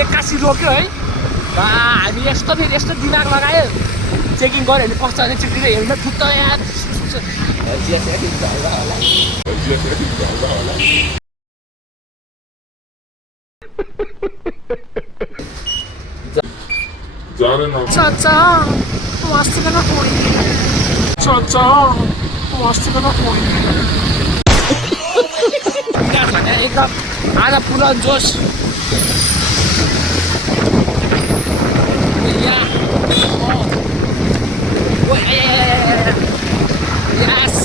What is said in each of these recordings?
एक्कासी रोक्यो है हामी यस्तो फेरि यस्तो दिमाग लगायो चेकिङ गऱ्यो भने कस्तो भने चिक्री हेल्मेट फुट्छ यार चाचा मस्त करना फोन चाचा मस्त करना फोन एकदम आधा पूरा जोश यस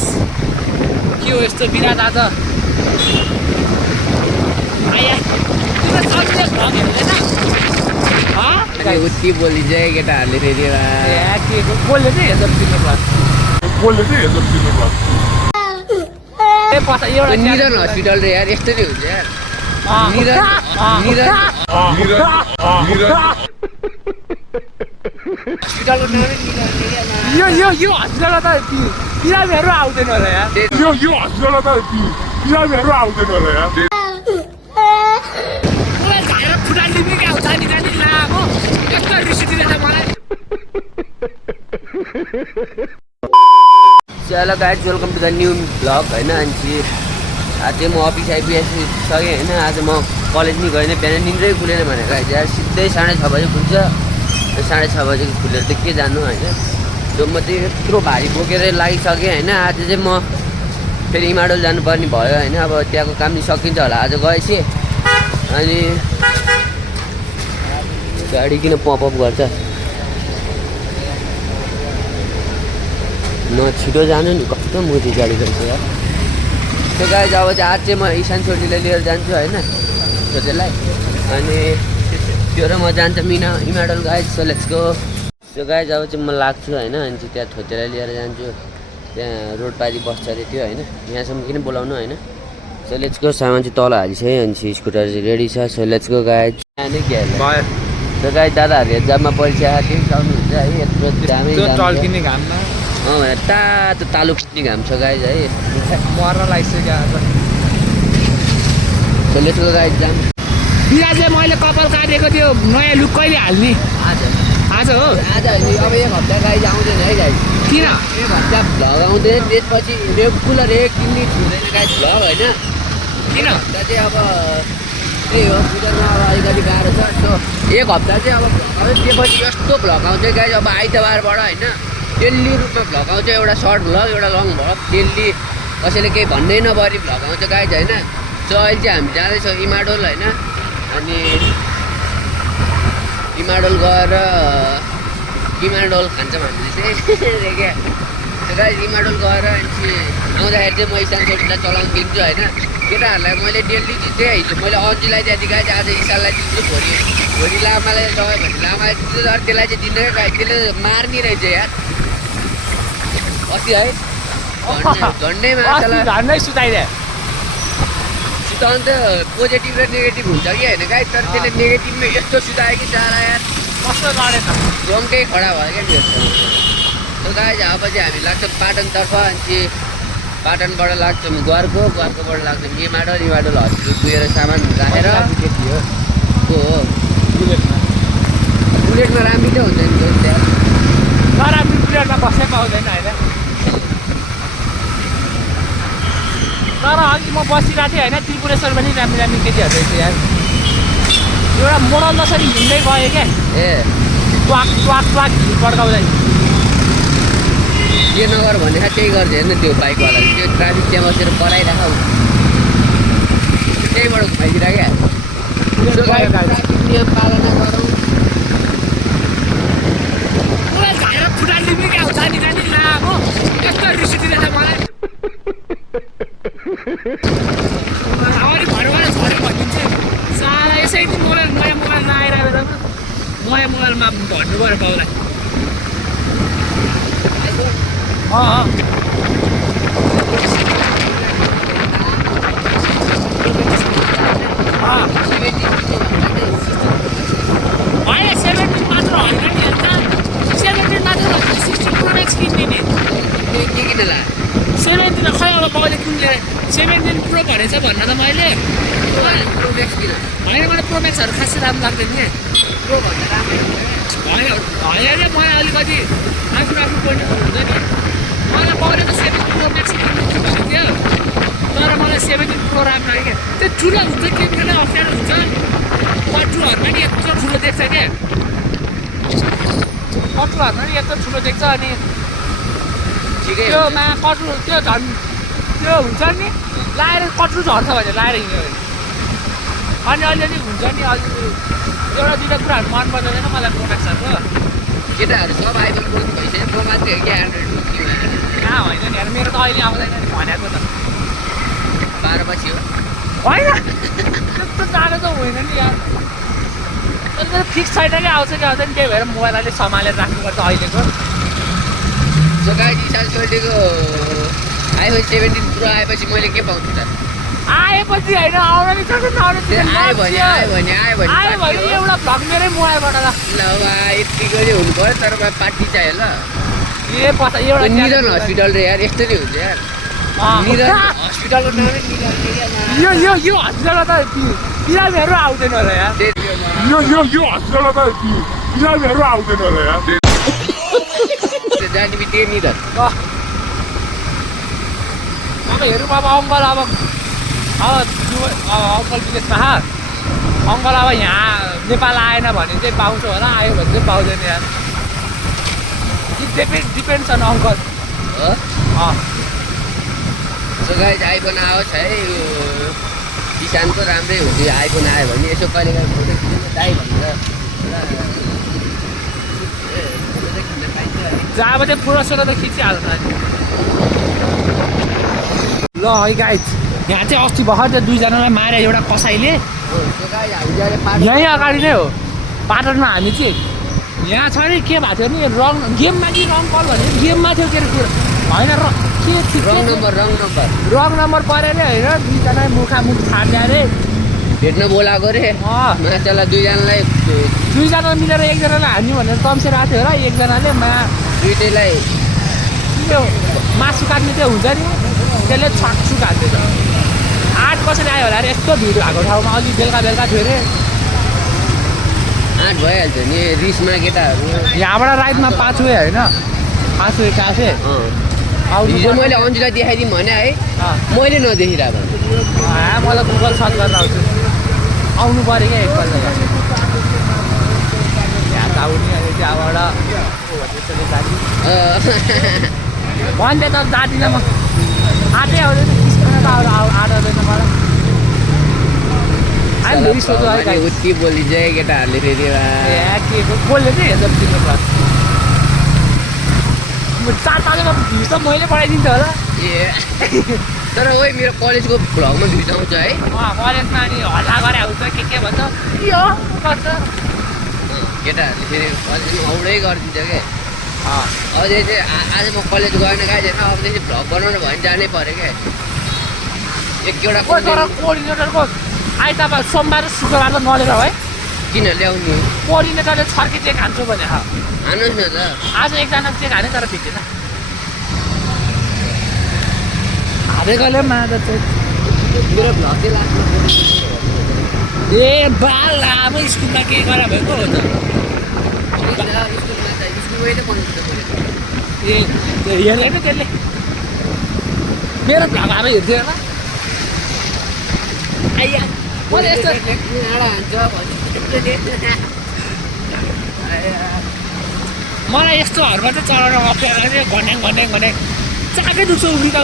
के हो यस्तो विराट आज उति बोलिन्छ केटाहरूले फेरि बोल्यो चाहिँ हेर्छ निरन हस्पिटल रे यार यस्तो नै हुन्छ यार यो हस्पिटलमा त बिरामीहरू आउँदैन होला यार यो हस्पिटलमा त बिरामीहरू आउँदैन होला यार चलो guys welcome to the new blog होइन अनि आज म अफिस आइपुगिसकेँ होइन आज म कलेज नि गएन बिहान निन्द्रै खुलेन भनेर गाइज यार सिधै 6:30 बजे खुल्छ 6:30 बजे खुलेर त के जानु होइन जो म चाहिँ यत्रो भारी बोकेर लागिसकेँ होइन आज चाहिँ म फेरि हिमाडोल जानुपर्ने भयो होइन अब त्यहाँको काम नि सकिन्छ होला आज गएपछि अनि गाडी किन पपअप गर्छ न छिटो जानु नि कस्तो मोदी गाडी गर्छ यार त्यो गाडी अब चाहिँ आज चाहिँ म इशान छोरीलाई लिएर जान्छु होइन छोरीलाई अनि त्यो र म जान्छ हिमाडोल गाइज सो लेट्स गो त्यो गाइज अब चाहिँ म लाग्छु होइन अनि चाहिँ त्यहाँ छोरीलाई लिएर जान्छु त्यहाँ रोड पारी बस्छ अरे त्यो होइन यहाँसम्म किन बोलाउनु होइन सो लेट्स गो सामान चाहिँ तल हालिसकेँ अनि स्कुटर चाहिँ रेडी छ सो लेट्स गो गाइज नै के त्यो गाइज दादाहरू एक्जाममा परीक्षा केही आउनुहुन्छ है यत्रो दामी टल्किने घाममा तातो तालु फुट्ने घाम छ गाइज है मर्न लागिसक्यो आज लेट्सको गाइज जाम बिराजले मैले कपाल काटेको त्यो नयाँ लुक कहिले हाल्ने आज हो आज होइन अब एक हप्ता गाइज आउँदैन है गाइज किन एक हप्ता भ्लग आउँदैन त्यसपछि रेगुलर एक दिन छुँदैन गाइज भ्लग होइन किन हप्ता चाहिँ अब त्यही हो पूजामा अब अलिकति गाह्रो छ सो एक हप्ता चाहिँ अब त्यसपछि यस्तो भ्लग आउँछ गाइज अब आइतबारबाट होइन डेली रूपमा भ्लग आउँछ एउटा सर्ट भ्लग एउटा लङ भ्लग डेली कसैले केही भन्नै नपरी भ्लग आउँछ गाइज होइन सो अहिले चाहिँ हामी जाँदैछौँ हिमाडोल होइन अनि हिमाडोल गएर हिमाडोल खान्छौँ हामीले चाहिँ क्या गाइज हिमाडोल गएर अनि आउँदाखेरि चाहिँ म इशान छोरीलाई चलाउनु दिन्छु होइन केटाहरूलाई मैले डेली दिन्थेँ हिजो मैले अन्जीलाई त्यहाँदेखि गाइज आज इशानलाई दिन्छु भोलि लामालाई गयो भने लामालाई दिन्छु तर त्यसलाई चाहिँ दिँदैन गाइज त्यसले मार्ने रहेछ यार अस्ति है झन्डै झन्डै सुताइदिए सुताउनु त पोजिटिभ र नेगेटिभ हुन्छ कि होइन गाइज तर त्यसले नेगेटिभमै यस्तो सुतायो कि सारा यार कस्तो लडेछ रङकै खडा भयो क्या त्यो त्यो गाइज अब चाहिँ हामी लाग्छौँ पाटनतर्फ अनि पाटनबाट लाग्छौँ घरकोबाट लाग्छौँ हिमाडोल हस्पिटल पुगेर सामान राखेर को हो बुलेटमा राम्रो चाहिँ हुन्छ नि त्यहाँ नराम्रो बुलेटमा बस्नै पाउँदैन होइन तर अघि म बसिरहेको थिएँ होइन त्रिपुरेश्वर पनि राम्रो केटीहरू रहेछ यार एउटा मोडल जसरी हिँड्दै गयो क्या ट्वाक हिँड पड्काउँदै के नगर भने त्यही गर्छ हेर्नु त्यो बाइकवालाले त्यो ट्राफिक त्यहाँ बसेर कराइराख त्यहीबाट घुमाइदिरहेको ट्राफिक नियम पालना गरौँ अगाडि घरबाट झऱ्यो भनिदिन्छ साला यसै मोबाइल नयाँ मोबाइल नआइरहेको नयाँ मोबाइलमा भन्नु पऱ्यो बाउलाई होइन 17 मात्र होइन नि अन्त 17 मात्र 16 प्रो म्याक्स किन्ने नि के किन ला 17 खै अब बाउले किन्ने 17 प्रो भनेछ भन्न त मैले प्रोम्याक्स किन होइन मलाई प्रोम्याक्सहरू खासै राम्रो लाग्दैन नि प्रो भन्दा राम्रै हुन्छ होइन होइन मलाई अलिकति आफ्नो आफ्नो पोइन्ट अफ हुन्छ नि मलाई बाउले त 17 प्रो म्याक्स किन्नु भनेको थियो तर मलाई 17 प्रो राम्रो लाग्यो क्या त्यो ठुलो हुन्छ गेम खेल्न अप्ठ्यारो हुन्छ कट्रुहरूमा नि यत्रो ठुलो देख्छ क्या कट्रुहरूमा नि यत्रो ठुलो देख्छ अनि ठिकै त्योमा कट्रु त्यो झन् त्यो हुन्छ नि लाएर कट्रु झर्छ भने लाएर हिँड्यो भने अनि अलिअलि हुन्छ नि अलि एउटा दुइटा कुराहरू मन पर्दैन मलाई प्रोम्याक्सहरूको केटाहरू सब आइफोन प्रो भइसक्यो प्रो मात्रै हो कि एन्ड्रोइड कहाँ होइन नि हेर मेरो त अहिले आउँदैन नि भनेको त 12 पछि हो होइन त्यस्तो जाडो त होइन नि यार तर फिक्स छैन क्या आउँछ कि आउँदैन त्यही भएर मोबाइल अलिक सम्हालेर राख्नुपर्छ अहिलेको सो गाइस इसान सोल्टीको आइफोन 17 प्रो आएपछि मैले के पाउँछु त आएपछि होइन आउन नि सक्छ आयो भने आयो भने एउटा भ्लग मेरै मोबाइलबाट ल ल यतिको चाहिँ हुनु पऱ्यो तर पार्टी चाहियो ल ए पछा एउटा निधन हस्पिटल रे यार यस्तो नै हुन्छ यार निधन हस्पिटलको नामै निधन यो हस्पिटलमा त बिरामीहरू आउँदैन होला यार यो हस्पिटलमा त बिरामीहरू आउँदैन होला यार जाने बित्तिकै निधन अब हेरौँ अब अङ्कल अब अङ्कल विदेशमा अङ्कल अब यहाँ नेपाल आएन भने चाहिँ पाउँछ होला आयो भने चाहिँ पाउँदैन यार डिपेन्ड्स अन अङ्कल हो सो गाइस आइफोन आओस् है किसानको राम्रै हो कि आइफोन आयो भने यसो कहिले काहीँ फोटो खिच्नु दाइ भनेर जहाँ चाहिँ पुरा त खिचिहाल्छ ल है गाइज यहाँ चाहिँ अस्ति भर्खर त्यो दुईजनालाई मारे एउटा कसैले यहीँ अगाडि नै हो पाटनमा हामी चाहिँ यहाँ छ नि के भएको थियो नि रङ गेममा कि रङ कल भने गेममा थियो के अरे कुरा होइन के थियो रङ नम्बर पऱ्यो अरे होइन दुईजना मुखामुख छाड्ने अरे भेट्न बोलाएको रे माछालाई दुईजना मिलेर एकजनालाई हान्यो भनेर तम्सेर आएको थियो र एकजनाले दुइटैलाई त्यो मासु काट्ने त्यो हुन्छ नि त्यसले छकछुक हान्दैछ 8 बजेर आयो होला अरे यस्तो भिड भएको ठाउँमा अघि बेलुका थियो अरे 8 भइहाल्छ नि रिसमा केटाहरू यहाँबाट राइटमा 5 वे होइन 5 वे काफे हिजो मैले अन्जुलाई देखाइदिउँ भने है मैले नदेखिरहेको मलाई गुगल सर्च गरेर आउँछु आउनु पऱ्यो क्या एकपल्ट यहाँ त आउने अहिले त्यहाँबाट भन्दै त जाँदिनँ म आँटै आउँदैन किस्दैन त आँट्दैन मलाई हामी सोध्नु उति बोलिन्छ केटाहरूले फेरि के बोल्यो चाहिँ हेर्छ तिम्रो क्लास 4 तालमा भ्यू त मैले पठाइदिन्छु होला ए तर ओइ मेरो कलेजको भ्लगमा भ्यू आउँछ है कलेजमा अनि हल्ला गरे आउँछ के भन्छ यो गर्छ केटाहरूले फेरि कलेजमा औडै गरिदिन्छ क्या अझै चाहिँ आज म कलेज गएन गाई छैन अबदेखि भ्लग बनाउनु भयो भने जानै पऱ्यो क्या एकवटा तर कोअर्डिनेटरको आइतबार सोमबार र शुक्रबार त नलेर है किन ल्याउने कोअर्डिनेटरले छर्की चेक हान्छु भने हान्नुहोस् न त आज एकजना चेक हाने तर फिटेन हानेकोले मादा चेक मेरो भ्लग चाहिँ लास्टमा ए बाल अब स्कुलमा के गरा भएको हो त स्कुलमै त बनाउँछु त ए हेरेको त्यसले मेरो भ्लग अब हेर्थ्यो होला आइया मैले यस्तो मलाई यस्तोहरूमा चाहिँ चलाउन अप्ठ्यारो लाग्छ घन्याङ चाकै दुख्छ उफ्रिँदा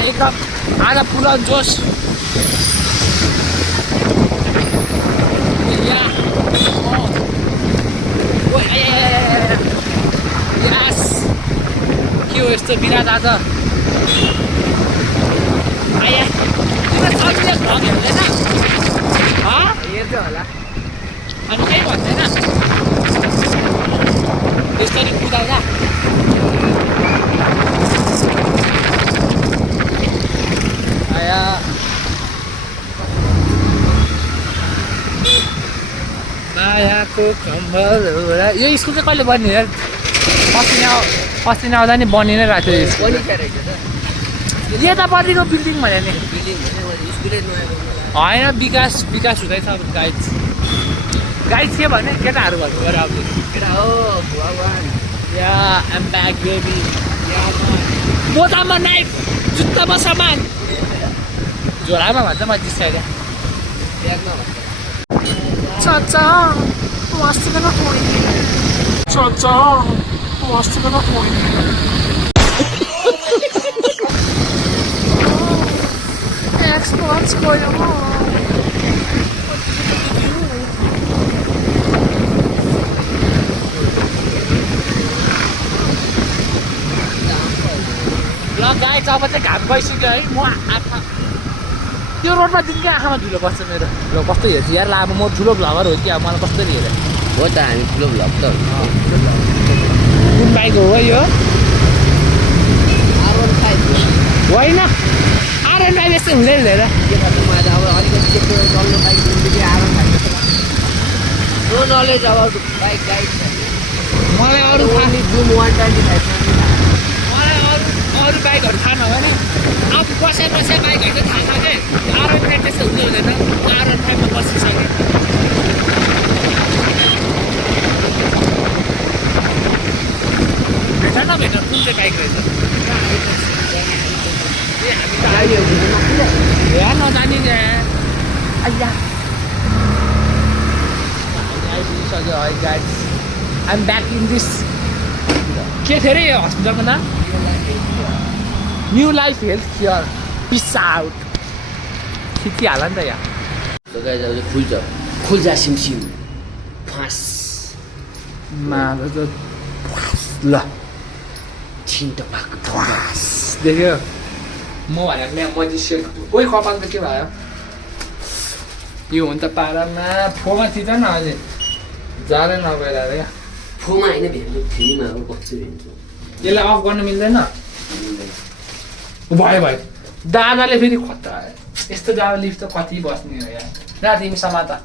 एकदम आधा पुरा जोस के हो यस्तो बिराद आज आया तिम्रो भ्लग हेर्दैन हेर्छ होला अनि केही भन्दैन यसरी कुदाउँदा आया मायाको कम यो स्कुल चाहिँ कहिले बन्ने यार अस्ति आउँदा नि बनि नै रहेको थियो स्कुल यतापट्टिको बिल्डिङ भन्यो नि होइन विकास हुँदैछ अब गाइड के भने केटाहरू भन्नु पऱ्यो अब या एम ब्याक बेबी मोजामा नाइफ जुत्तामा सामान झोलामा भन्छ म जिस्काएर चाचा अस्तिको न Cha-cha, lost in the point. Exports going on. ल गाइस अब चाहिँ घाम गइसक्यो है म आँखा त्यो रोडमा दिनकै आँखामा धुलो पर्छ मेरो ल कस्तो हेर्छु यार अब म ठुलो भ्लगर हो कि अब मलाई कसरी हेरेँ हो त हामी ठुलो भ्लग त कुन बाइक हो यो होइन आरएन बाइक यस्तो हुँदैन हुँदैन अब अलिकति चल्नु बाइक नलेज अब बाइक गाइड मलाई अरू जुम 125 मलाई अरू बाइकहरू थाहा नभए नि अब बसेर बाइकहरू चाहिँ थाहा छ कि आरएन बाइक त्यस्तो हुँदै हुँदैन आरएन बाइकमा बसिसकेँ भेट कुन चाहिँ बाइक रहेछ हामी त नजाने आइपुगिसक्यो hi guys I'm back in this के थियो अरे यो हस्पिटलको नाम न्यू लाइफ हेल्थ केयर पिस आउट खिचिहाल नि त यहाँ खुल्जा सिमसिम फाँस ल छिन्ट पाएको देख्यो म भनेको यहाँ मजिसक्यो कोही कपाल त के भयो यो हुन त पारामा फोमा थिच न अझै जाँदै नगएर क्या फोमा होइन भेट्नु फ्रीमा अब कस्तो भेट्छु यसलाई अफ गर्न मिल्दैन भयो दादाले फेरि खतरा यस्तो जाँदा लिफ्ट त कति बस्ने हो यहाँ न तिमी समाता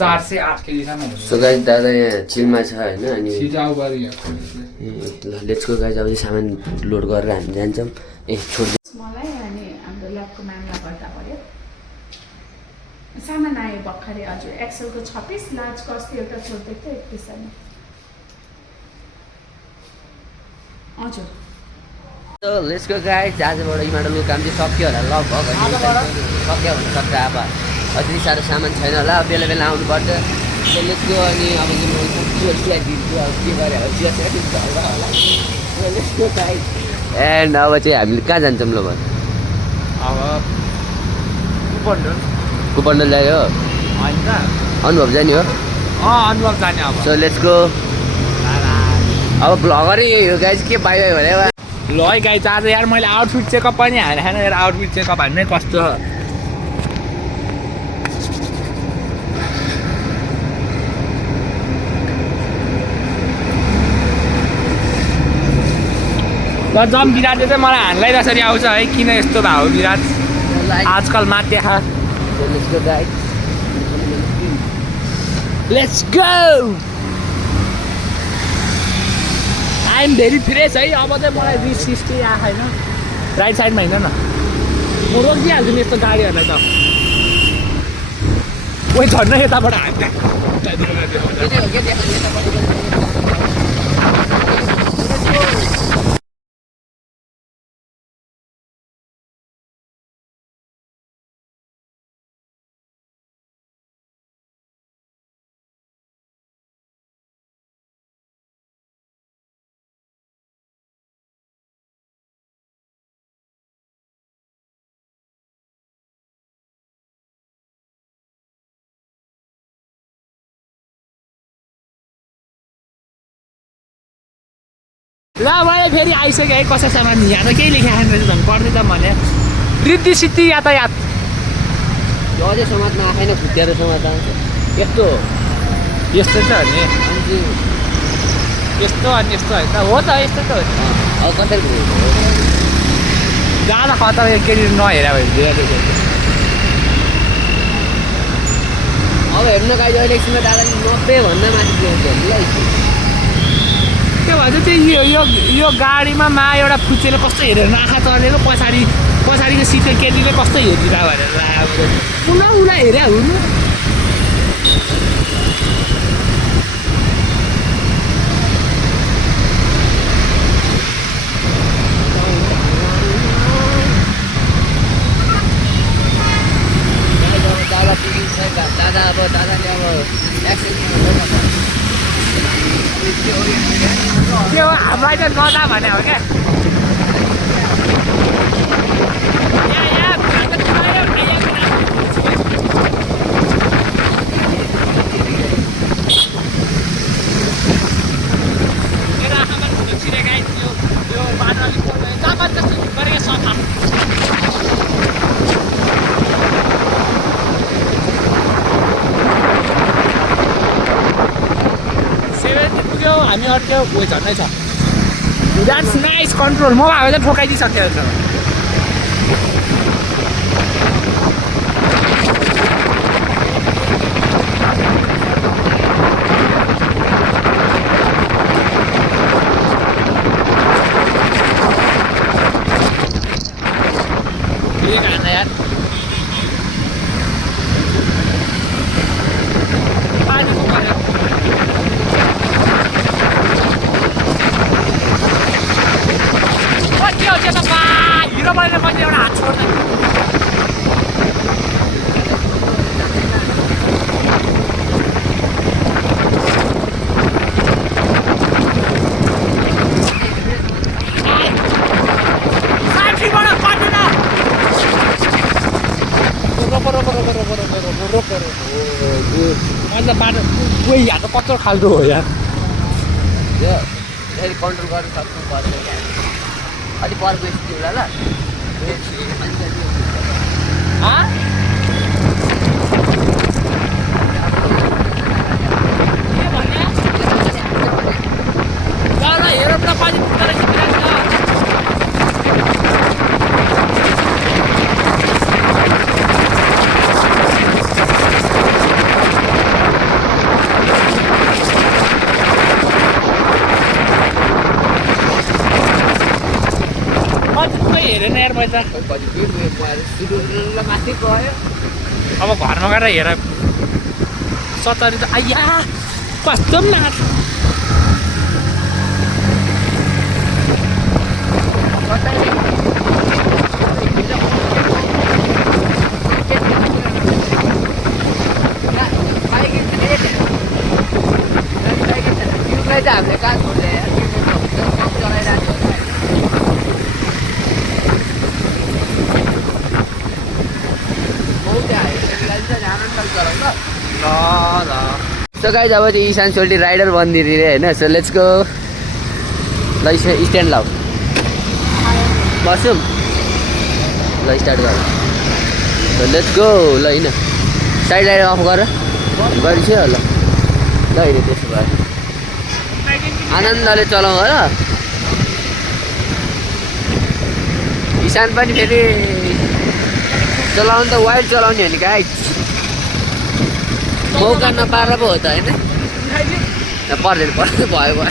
408 केजीसम्म हुन्छ सो गाइस दादा यहाँ चिलमा छ होइन अनि ल लेट्स गो गाइस अब सामान लोड गरेर हामी जान्छौँ मलाई अनि हाम्रो ल्याबको म्यामलाई गर्दा पऱ्यो सामान आयो भर्खरै हजुर एक्सलको 26 लार्जको अस्ति एउटा छोडिदिएको थियो 31 हजुर लेट्स गो गाइस आजबाट इमाडलको काम चाहिँ सक्यो होला लगभग सक्यो हुनसक्छ अब अति साह्रो सामान छैन होला बेला बेला आउनुपर्छ लेट्स गो अनि अब चिया दिन्छु अब के गरे अब चिया दिन्छ होला लेट्स गो गाइस एन्ड अब चाहिँ हामीले कहाँ जान्छौँ ल भन् अब कुपन्डल जाने हो अनुभव जाने हो अनुभव जाने अब सो लेट्स गो अब भ्लगरै यही हो गाइस के बाई भने ल है गाइस आज यार मैले आउटफिट चेकअप पनि हालेको छैन यार आउटफिट चेकअप हाल्नै कस्तो ल जम विराटले चाहिँ मलाई हान्लाई जसरी आउँछ है किन यस्तो भयो विराट आजकल मात्या खा let's go I am very fresh है अब चाहिँ मलाई रिस सिस्टी आएको छैन राइट साइडमा हिँड्न न म रोकिदिइहाल्छु नि यस्तो गाडीहरूलाई त कोही झन् यताबाट हान्ने ल मैले फेरि आइसकेँ है कसैसँग यहाँ त केही लेखेको छैन रहेछ झन् पढ्दै त भने रिद्धि सिद्धि यातायात यो अझै समाजमा आएन खुट्टिएर समाज आउँछ यस्तो यस्तो त हो नि यस्तो अनि यस्तो होइन हो त यस्तो त हो नि अब कतै जाँदा खतरा केटी नहेरा भयो अब हेर्नु गाइज अहिले एकछिनमा दादाले 90 भन्दा माथि ल्याउँछ है। त्यो भन्छ चाहिँ यो गाडीमा एउटा फुच्चेले कस्तो हेरेर आँखा चलेको पछाडिको सिटको केटीले कस्तो हेरिरह भनेर उसलाई हेरे हुनु। दादा अब दादाले अब त्यो हामीलाई त नदा भने हो क्या। मेरो आँखामा धुलो छिरेको आइदियो यो बाटो अलिक गरेको सफा। हामी अट्क्यो उयो झन्डै छ। That's nice control. म भएको चाहिँ ठोकाइदिइसक्यो हुन्छ। यार पानीको पऱ्यो। हिरो बनेर मैले एउटा हात छोड्दैन। अन्त बाटो कोही यहाँ त कत्रो खाल्डो हो यार। कन्ट्रोल गर्नु सक्नु पर्छ। अलिक पर बेसी होला ल। के भन्ने ल हेर न पानी पुग्दैन खिचिरहेको छ। हेरेन यार मैले त। माथि गयो अब घरमा गएर हेर 70 त आइया कस्तो नाच। हामीले कहाँ छोड्दै चलाइरहेको सो गाइज अब चाहिँ ईशान सोल्टी राइडर बनिदिने रे होइन। So let's go. ल स्ट्यान्ड लाऊ बसौँ ल स्टार्ट गर। So let's go. ल होइन साइड लाइट अफ गर गरिसक्यो ल। ल होइन त्यसो भए आनन्दले चलाउँ हो र। ईशान पनि फेरि चलाउनु त वाइल्ड चलाउने हो नि गाइज। मौका नपाएर पो हो त होइन। पर्दैन भयो भयो।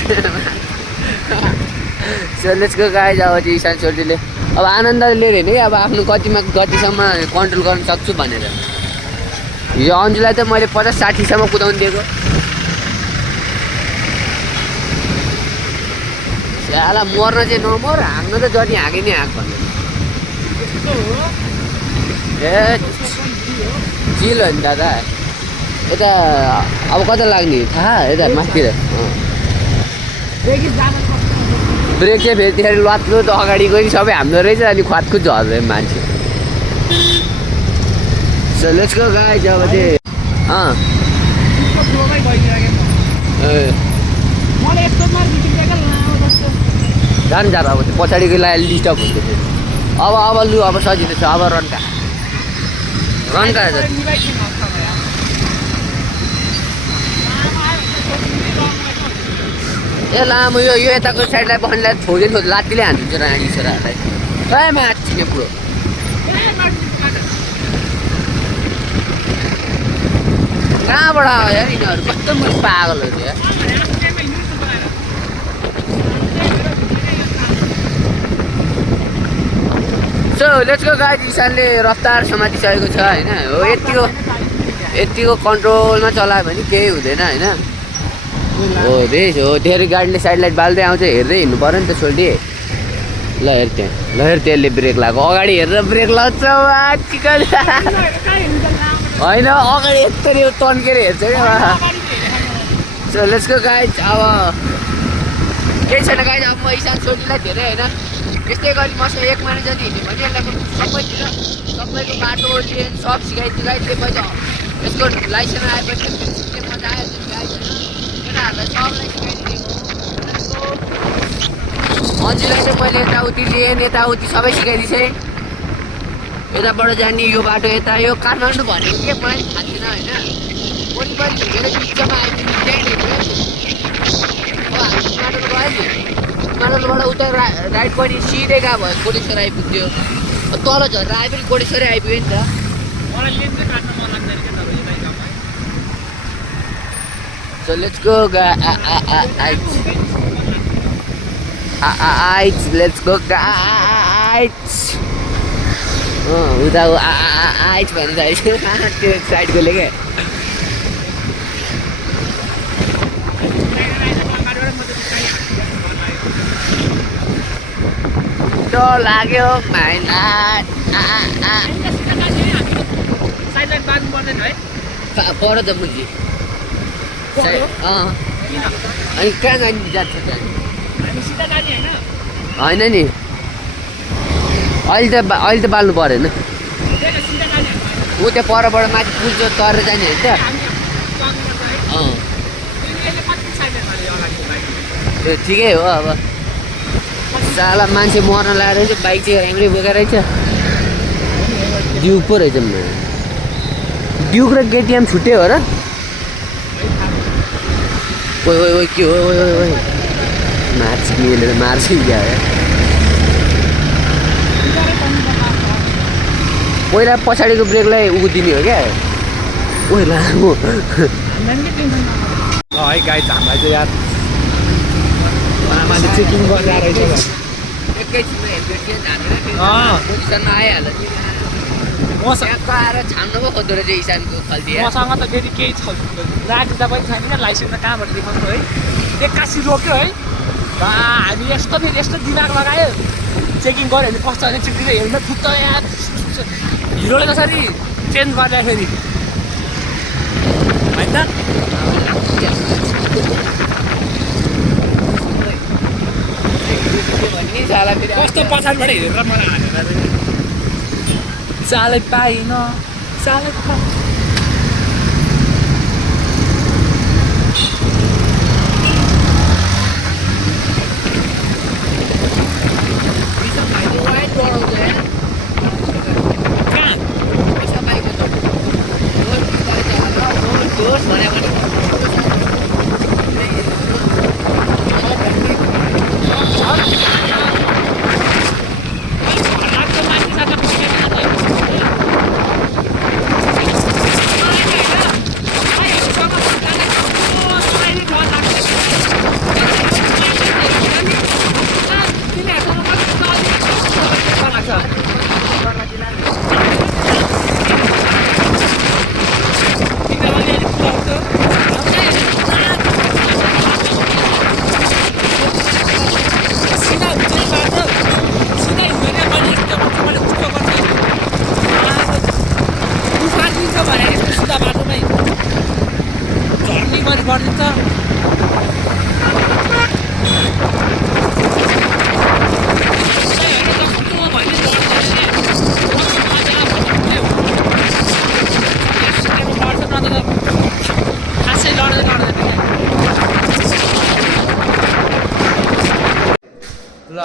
So let's go guys. अब चाहिँ ईशान सोल्टीले अब आनन्दले लिएर नि अब आफ्नो कतिसम्म कन्ट्रोल गर्न सक्छु भनेर। हिजो अन्जुलाई त मैले 50-60सम्म कुदाउनु दिएको। स्याला मर्न चाहिँ नमर हाँग्न त जति हाँगे नि हाँग भन्नु। ए चिल हो नि दादा। यता अब कता लाग्ने थाहा यता माथितिर ब्रेक चाहिँ फेरि त्यसरी लत्लो त अगाडि गयो सबै हाम्रो रहेछ अनि ख्वातखुत झर्यो मान्छे। So let's go guys. अब चाहिँ जानु अब त्यो पछाडिको लागि डिस्टर्ब हुन्छ फेरि। अब लु अब सजिलो छ। अब रन्का ए लामो यो यताको साइडलाई बस्नेलाई छोडिदिनु लात्तीले हानिदिन्छ रानी छोराहरूलाई। ए माथि पुरो कहाँबाट आयो यार यिनीहरू कस्तो पागलहरू यार सो लेट्स गो गाइज इसानले रफ्तार समातिसकेको छ होइन हो यतिको कन्ट्रोलमा चलायो भने केही हुँदैन होइन हो रेस हो धेरै गाडीले साइड लाइट बाल्दै आउँछ हेर्दै हिँड्नु पऱ्यो नि त सोल्टी ल हेर त्यहाँ ल हेर त्यसले ब्रेक लगाएको अगाडि हेरेर ब्रेक लगाउँछ होइन अगाडि यस्तरी तन्केर हेर्छ क्या सो लेट्स गो गाइज अब केही छैन गाइज अब म इसान सोल्टीलाई धेरै होइन यस्तै गरी मसँग 1 महिना जति हिँड्यो भने यसलाई सबैतिर सबैको बाटो ट्रेन सब सिकाइदियो गाइज मैले यसको लाइसेन्स आएपछि के मजा आयो गाइज केटाहरूलाई सबलाई सिकाइदिएको अन्जुलाई चाहिँ मैले यताउति लिएँ यताउति सबै सिकाइदिएँ यताबाट जाने यो बाटो यता यो काठमाडौँ भनेको के मलाई थाहा थिएन होइन वरिपरि हिँडेर बिचमा आइपुग्यो त्यहीँ अब हामी हिमालयमा गयो नि हिमालयबाट उता राइटपट्टि सिधै गएको भयो कोटेश्वर आइपुग्यो तल झरेर आए पनि कोटेश्वरै आइपुग्यो नि त So let's go guys. Let's go guys. उता आइज भनेर त्यो साइडको ले क्या डर लाग्यो भाइला पर त मुजी अनि कहाँ जाने जान्छ होइन नि अहिले त बाल्नु परेन ऊ त्यहाँ परबाट माथि पुल तरेर जाने होइन त त्यो ठिकै हो अब साला मान्छे मर्न लागेर चाहिँ बाइक चाहिँ ह्याङ्ग्री बोकेर रहेछ ड्युक पो रहेछ ड्युक र केटिएम छुट्टै हो र ओ के हो मार्छ मिलेर मार्छ क्या पहिला पछाडिको ब्रेकलाई दिने हो क्या ओइ लामो है गाइज हामीलाई चाहिँ यार आमाले चेकिङ गर्दा रहेछ एकैछिनमा आइहाल्छ मसँग आएर छाम्नु पो खोज्दो रहेछ इसानको खल्ती मसँग त फेरि केही छ राखिँदा पनि छैन क्या लाइसेन्स त कहाँबाट देखाउनु है 81 रोक्यो है हामी यस्तो फेरि यस्तो दिमाग लगायो चेकिङ गऱ्यो भने कस्तो भने चिक्रिँदै हेर्नु फुट्छ यार हिरोले जसरी चेन्ज गर्दा फेरि होइन कस्तो पछाडिबाट हेरेर मलाई हालेर चालै पाइन चालै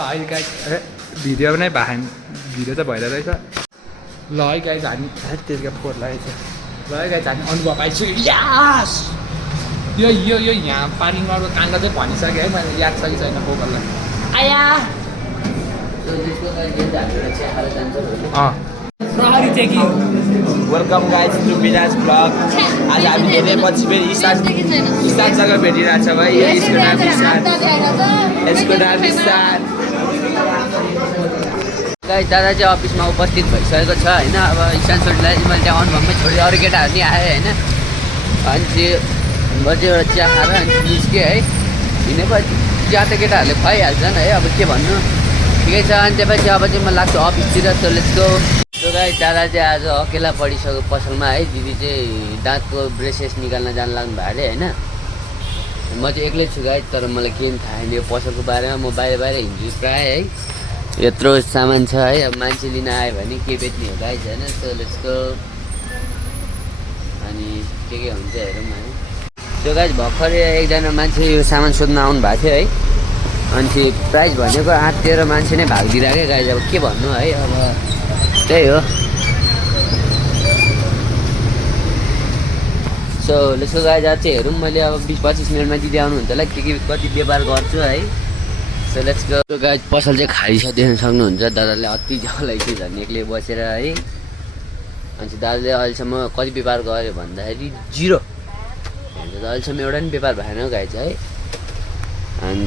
अहिले गाइज भिडियो नै भएन भिडियो चाहिँ भइरहेको रहेछ ल है गाइज हामी त्यसको फोहोर लागेको छ ल है गाइज हामी अनुभव पाइसक्यो यास यो यहाँ पार्किङ गर्नु काण्ड चाहिँ भनिसकेँ है मैले याद छ कि छैन गोकललाई आया प्रहरी checking welcome guys to Viraj blog. आज हामी धेरै पछि फेरि इसानसँग भेटिरहेको छ भाइ। यसको नाम इसान, यसको नाम इसान। गाइस दादा चाहिँ अफिसमा उपस्थित भइसकेको छ होइन। अब इसान छोरीलाई मैले त्यहाँ अनुभवमै छोडेँ, अरू केटाहरू नि आयो होइन। अनि चाहिँ बजे एउटा चिया खाएर अनि निस्क्यो है। हिँडेपछि चिया त केटाहरूले खुवाइहाल्छन् है, अब के भन्नु। ठिकै छ। अनि त्यसपछि अब चाहिँ म लाग्छु अफिसतिर। So let's go. So guys दादा चाहिँ आज अकेला पढिसक्यो पसलमा है। दिदी चाहिँ दाँतको ब्रेसेस निकाल्न जानु लाग्नु भएको अरे होइन। म चाहिँ एक्लै छु गाइस, तर मलाई केही पनि थाहा छैन यो पसलको बारेमा। म बाहिर हिँड्छु प्रायः है। यत्रो सामान छ है। अब मान्छे लिन आयो भने के बेच्ने हो गाइस होइन। So let's go. अनि के हुन्छ हेरौँ है। त्यो गाइस भर्खरै एकजना मान्छे यो सामान सोध्न आउनु भएको थियो है। अनि प्राइस भनेको 8-13 मान्छे नै भाग दिइरहेको गाइस। अब के भन्नु है, अब त्यही हो। So let's go guys. आज चाहिँ हेरौँ मैले अब 20-25 मिनटमा दिदी आउनुहुन्छ होला। के कति व्यापार गर्छु है। So let's go. त्यो गाइस पसल चाहिँ खाली छ, देख्न सक्नुहुन्छ। दादाले अति जलाई चाहिँ झन् एक्लै बसेर है। अनि दादाले अहिलेसम्म कति व्यापार गर्यो भन्दाखेरि 0। अन्त अहिलेसम्म एउटा पनि व्यापार भएन गाइस है। अनि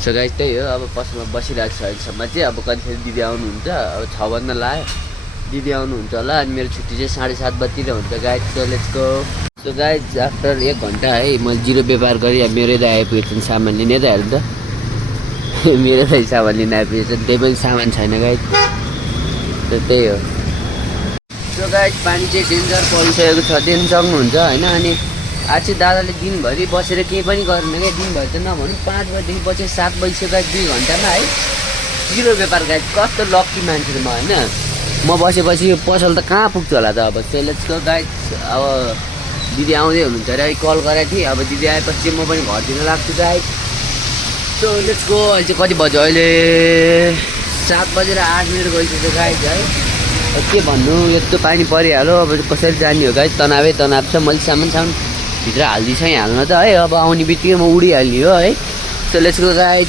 सो गाइस त्यही हो। अब पसलमा बसिरहेको छ अहिलेसम्म चाहिँ। अब कतिखेर दिदी आउनुहुन्छ, अब 6 बज्न लाग्यो। दिदी आउनुहुन्छ होला। अनि मेरो छुट्टी चाहिँ 7:30 बजीतिर हुन्छ guys. So let's go. So guys after 1 घन्टा है मैले 0 व्यापार गरेँ। अब मेरै दाइ आइपुगेको सामान लिने त हेर्नु त। मेरो दाइ सामान लिन आइपुगेको छ, त्यही पनि सामान छैन गाइस। त्यही हो। सो गाइस पानी चाहिँ डेन्जर परिसकेको छ, देख्न सक्नुहुन्छ होइन। अनि आज चाहिँ दादाले दिनभरि बसेर केही पनि गरेन क्या। दिनभरि त नभनौँ 5 बजीदेखि बसेर 7 बजीसक्यो गाइस। 2 घन्टामा है 0 व्यापार गाइस। कस्तो लक्की मान्छे म होइन। म बसेपछि यो पसल त कहाँ पुग्छ होला त अब। So let's go guys. अब दिदी आउँदै हुनुहुन्छ अरे, कल गरेको थिएँ। अब दिदी आएपछि म पनि घरतिर लाग्छु गाइस। So let's go. अहिले चाहिँ कति बज्यो, अहिले 7:08 गइसक्यो गाइस है। अब के भन्नु, यत्रो पानी परिहाल्यो। अब कसरी जाने हो गाइस। तनावै तनाव छ। मैले सामान भित्र हालिदिएँ हाल्न त है। अब आउने बित्तिकै म उडिहाल्ने हो है। So let's go guys.